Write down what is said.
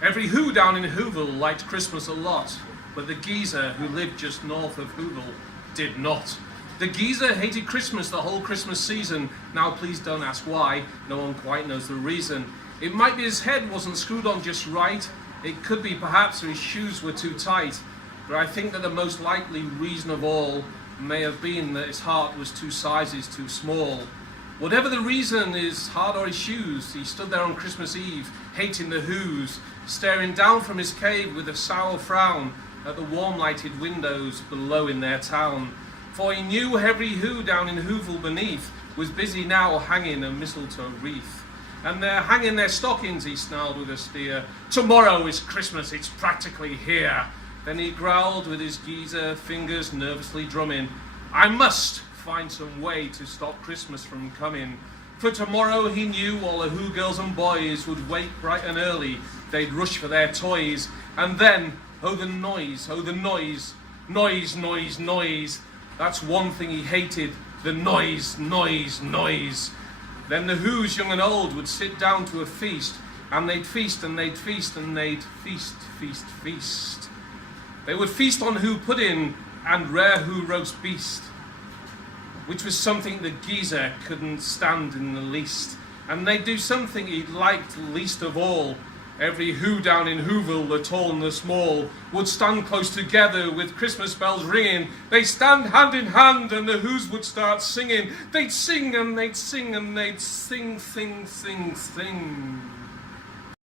Every Who down in Whoville liked Christmas a lot, but the geezer who lived just north of Whoville did not. The geezer hated Christmas the whole Christmas season. Now please don't ask why, no one quite knows the reason. It might be his head wasn't screwed on just right. It could be perhaps his shoes were too tight. But I think that the most likely reason of all may have been that his heart was 2 sizes too small. Whatever the reason, his heart or his shoes, he stood there on Christmas Eve, hating the Whos, staring down from his cave with a sour frown at the warm lighted windows below in their town. For he knew every Who down in Whoville beneath was busy now hanging a mistletoe wreath. And they're hanging their stockings, he snarled with a sneer. Tomorrow is Christmas, it's practically here. Then he growled with his geezer fingers nervously drumming. I must find some way to stop Christmas from coming. For tomorrow he knew all the Who girls and boys would wake bright and early. They'd rush for their toys. And then, oh the noise, noise, noise, noise. That's one thing he hated, the noise, noise, noise. Then the Whos, young and old, would sit down to a feast, and they'd feast and they'd feast and they'd feast, feast, feast. They would feast on Who pudding and rare Who roast beast, which was something the geezer couldn't stand in the least. And they'd do something he liked least of all. Every Who down in Whoville, the tall and the small, would stand close together with Christmas bells ringing. They'd stand hand in hand and the Whos would start singing. They'd sing and they'd sing and they'd sing, sing, sing, sing.